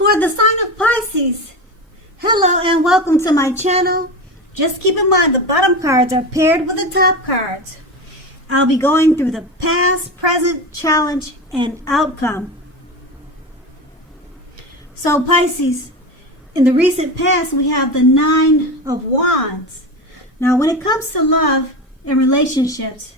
For the sign of Pisces, hello and welcome to my channel. Just keep in mind the bottom cards are paired with the top cards. I'll be going through the past, present, challenge, and outcome. So Pisces, in the recent past we have the Nine of Wands. Now when it comes to love and relationships,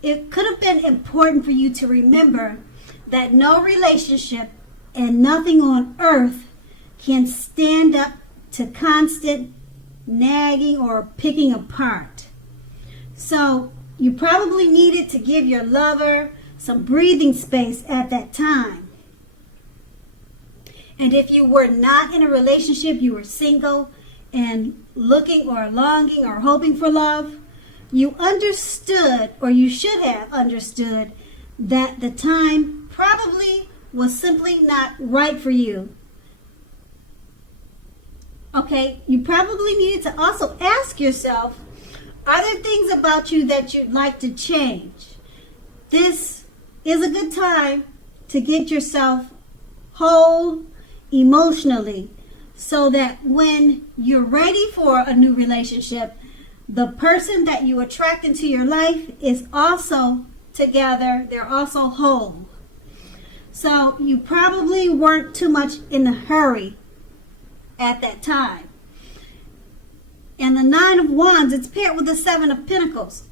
it could have been important for you to remember that no relationship and nothing on earth can stand up to constant nagging or picking apart. So you probably needed to give your lover some breathing space at that time. And if you were not in a relationship, you were single and looking or longing or hoping for love, you understood, or you should have understood, that the time probably was simply not right for you. Okay, you probably needed to also ask yourself, are there things about you that you'd like to change? This is a good time to get yourself whole emotionally so that when you're ready for a new relationship, the person that you attract into your life is also together, they're also whole. So you probably weren't too much in a hurry at that time. And the Nine of Wands, it's paired with the Seven of Pentacles.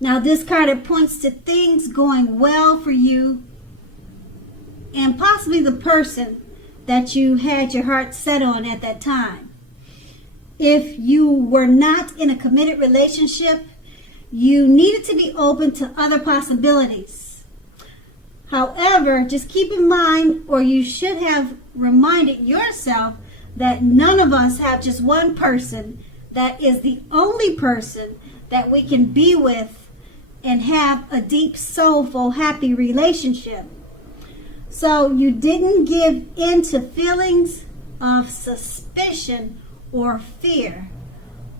Now this card, it points to things going well for you and possibly the person that you had your heart set on at that time. If you were not in a committed relationship, you needed to be open to other possibilities. However, just keep in mind, or you should have reminded yourself, that none of us have just one person that is the only person that we can be with and have a deep, soulful, happy relationship. So you didn't give in to feelings of suspicion or fear,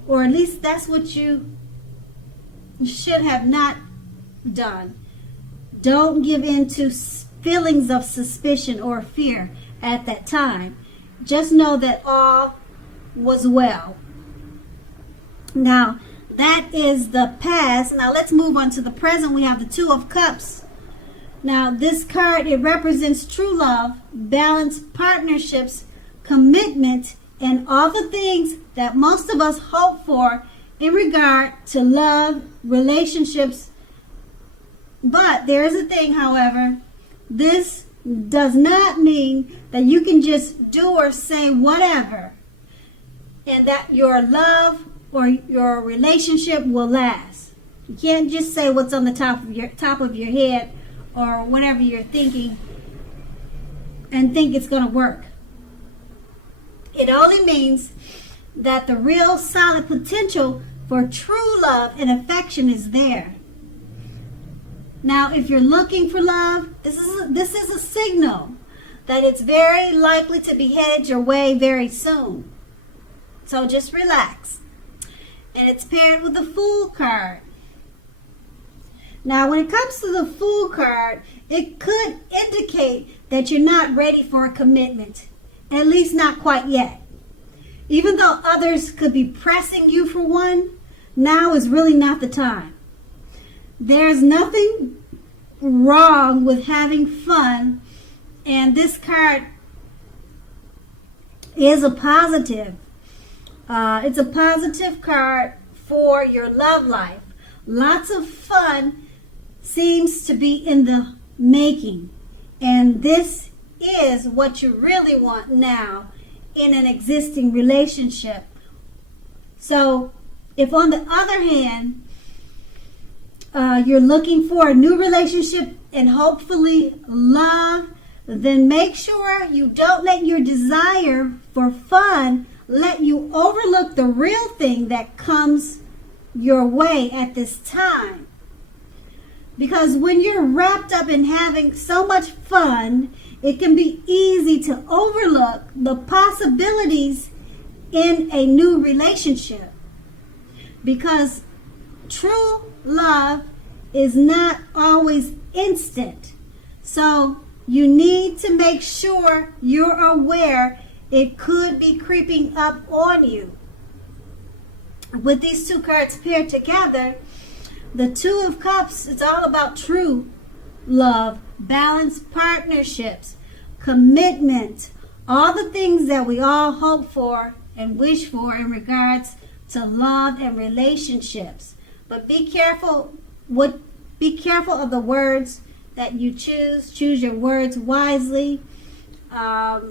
or at least that's what you should have not done. Don't give in to feelings of suspicion or fear at that time. Just know that all was well. Now, that is the past. Now, let's move on to the present. We have the Two of Cups. Now, this card, it represents true love, balance, partnerships, commitment, and all the things that most of us hope for in regard to love, relationships. But there is a thing, however, this does not mean that you can just do or say whatever and that your love or your relationship will last. You can't just say what's on the top of your head or whatever you're thinking and think it's going to work. It only means that the real solid potential for true love and affection is there. Now, if you're looking for love, this is a signal that it's very likely to be headed your way very soon. So just relax. And it's paired with the Fool card. Now, when it comes to the Fool card, it could indicate that you're not ready for a commitment, at least not quite yet. Even though others could be pressing you for one, now is really not the time. There's nothing wrong with having fun, and this card is a positive. It's a positive card for your love life. Lots of fun seems to be in the making, and this is what you really want now in an existing relationship. So if on the other hand, you're looking for a new relationship and hopefully love, then make sure you don't let your desire for fun let you overlook the real thing that comes your way at this time. Because when you're wrapped up in having so much fun, it can be easy to overlook the possibilities in a new relationship. Because true love is not always instant. So you need to make sure you're aware it could be creeping up on you. With these two cards paired together, the Two of Cups is all about true love, balanced partnerships, commitment, all the things that we all hope for and wish for in regards to love and relationships. But be careful of the words that you choose. Choose your words wisely. That's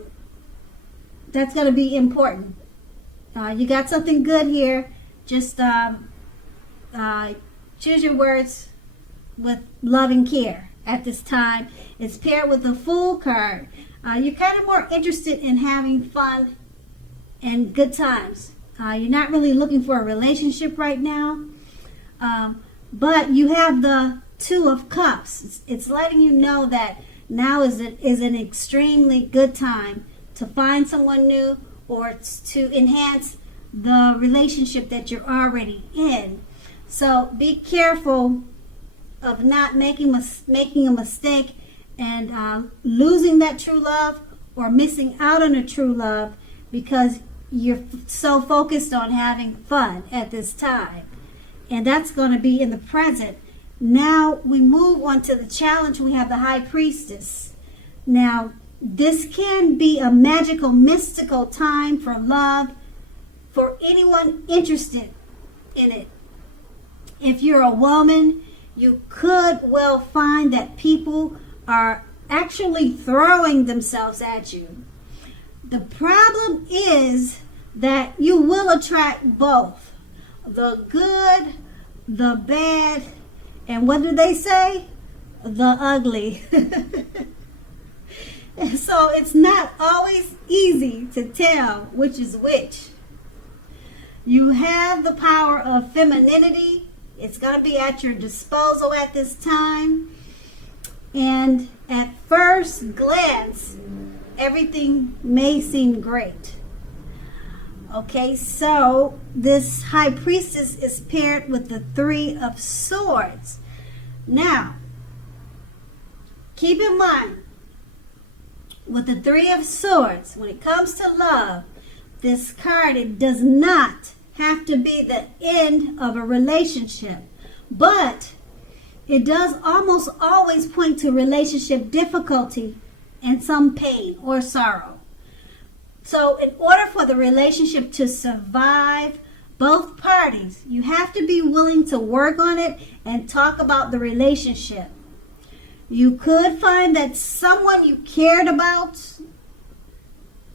going to be important. You got something good here. Just choose your words with love and care at this time. It's paired with the Fool card. You're kind of more interested in having fun and good times. You're not really looking for a relationship right now. But you have the Two of Cups. It's letting you know that now is an extremely good time to find someone new or to enhance the relationship that you're already in. So be careful of not making a mistake and losing that true love or missing out on a true love because you're so focused on having fun at this time. And that's going to be in the present. Now we move on to the challenge. We have the High Priestess. Now, this can be a magical, mystical time for love for anyone interested in it. If you're a woman, you could well find that people are actually throwing themselves at you. The problem is that you will attract both the good, the bad, and what do they say? The ugly. So it's not always easy to tell which is which. You have the power of femininity. It's going to be at your disposal at this time. And at first glance, everything may seem great. Okay, so this High Priestess is paired with the Three of Swords. Now, keep in mind, with the Three of Swords, when it comes to love, this card, it does not have to be the end of a relationship, but it does almost always point to relationship difficulty and some pain or sorrow. So in order for the relationship to survive, both parties, you have to be willing to work on it and talk about the relationship. You could find that someone you cared about,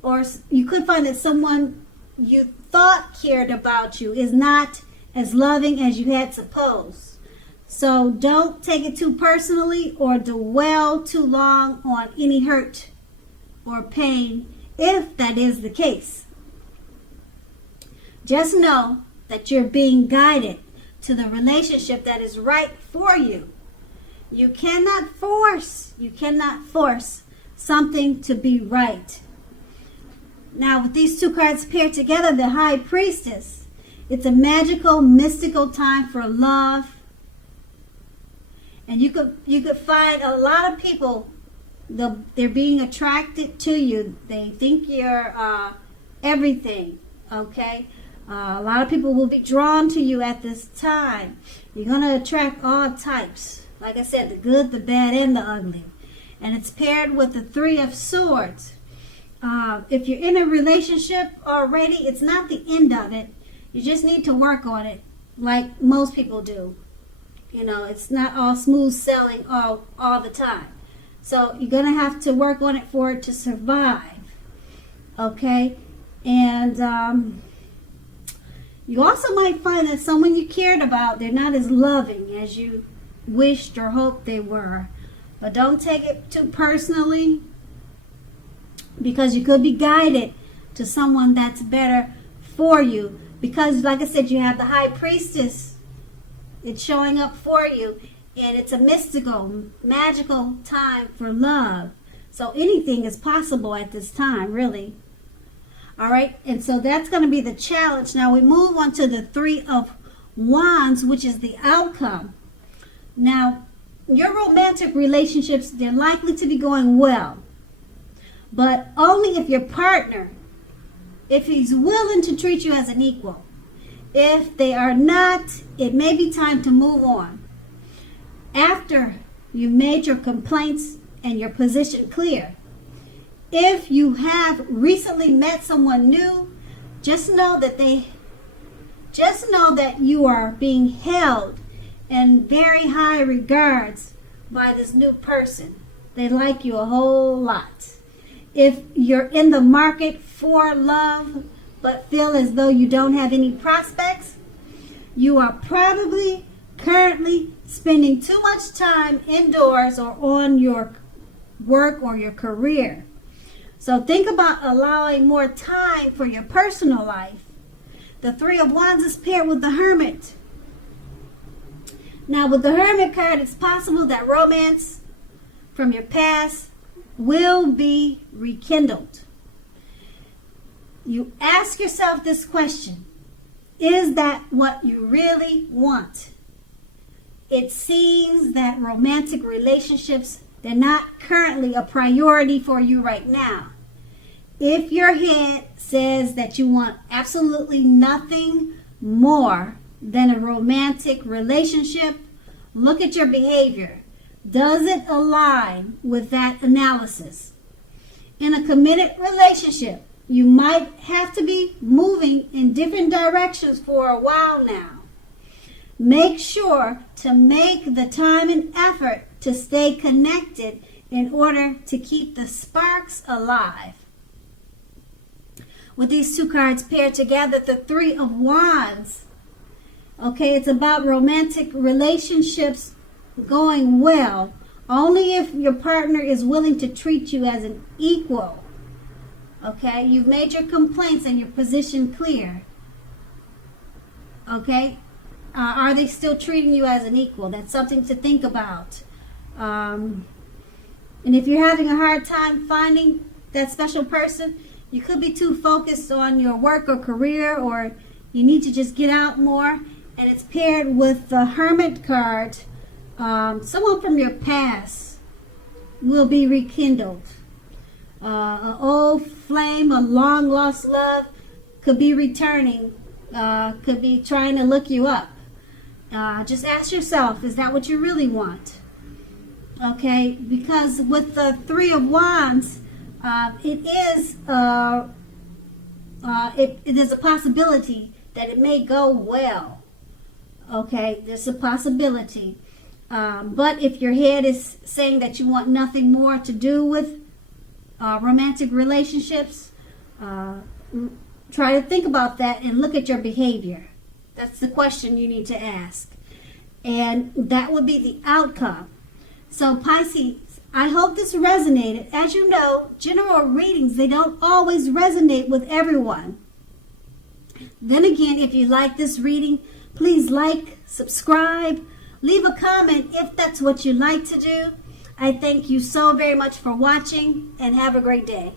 or you could find that someone you thought cared about you is not as loving as you had supposed. So don't take it too personally or dwell too long on any hurt or pain if that is the case. Just know that you're being guided to the relationship that is right for you. You cannot force something to be right. Now, with these two cards paired together, the High Priestess, it's a magical, mystical time for love. And you could find a lot of people, they're being attracted to you. They think you're everything, okay? A lot of people will be drawn to you at this time. You're going to attract all types. Like I said, the good, the bad, and the ugly. And it's paired with the Three of Swords. If you're in a relationship already, it's not the end of it. You just need to work on it like most people do. You know, it's not all smooth sailing all the time. So you're going to have to work on it for it to survive. Okay? And you also might find that someone you cared about, they're not as loving as you wished or hoped they were. But don't take it too personally, because you could be guided to someone that's better for you. Because, like I said, you have the High Priestess. It's showing up for you. And it's a mystical, magical time for love. So anything is possible at this time, really. All right? And so that's going to be the challenge. Now we move on to the Three of Wands, which is the outcome. Now, your romantic relationships, they're likely to be going well. But only if your partner, if he's willing to treat you as an equal. If they are not, it may be time to move on. After you've made your complaints and your position clear. If you have recently met someone new, just know that you are being held in very high regards by this new person. They like you a whole lot. If you're in the market for love but feel as though you don't have any prospects, you are probably currently spending too much time indoors or on your work or your career. So think about allowing more time for your personal life. The Three of Wands is paired with the Hermit. Now with the Hermit card, it's possible that romance from your past will be rekindled. You ask yourself this question: is that what you really want? It seems that romantic relationships, they're not currently a priority for you right now. If your head says that you want absolutely nothing more than a romantic relationship, look at your behavior. Does it align with that analysis? In a committed relationship, you might have to be moving in different directions for a while now. Make sure to make the time and effort to stay connected in order to keep the sparks alive. With these two cards paired together, the Three of Wands, okay, it's about romantic relationships going well, only if your partner is willing to treat you as an equal. Okay, you've made your complaints and your position clear. Okay, are they still treating you as an equal? That's something to think about. And if you're having a hard time finding that special person, you could be too focused on your work or career, or you need to just get out more. And it's paired with the Hermit card. Someone from your past will be rekindled. An old flame, a long lost love could be returning, could be trying to look you up. Just ask yourself, is that what you really want? Okay, because with the Three of Wands, it is a possibility that it may go well. Okay, there's a possibility. But if your head is saying that you want nothing more to do with romantic relationships, try to think about that and look at your behavior. That's the question you need to ask. And that would be the outcome. So Pisces, I hope this resonated. As you know, general readings, they don't always resonate with everyone. Then again, if you like this reading, please like, subscribe, leave a comment if that's what you like to do. I thank you so very much for watching, and have a great day.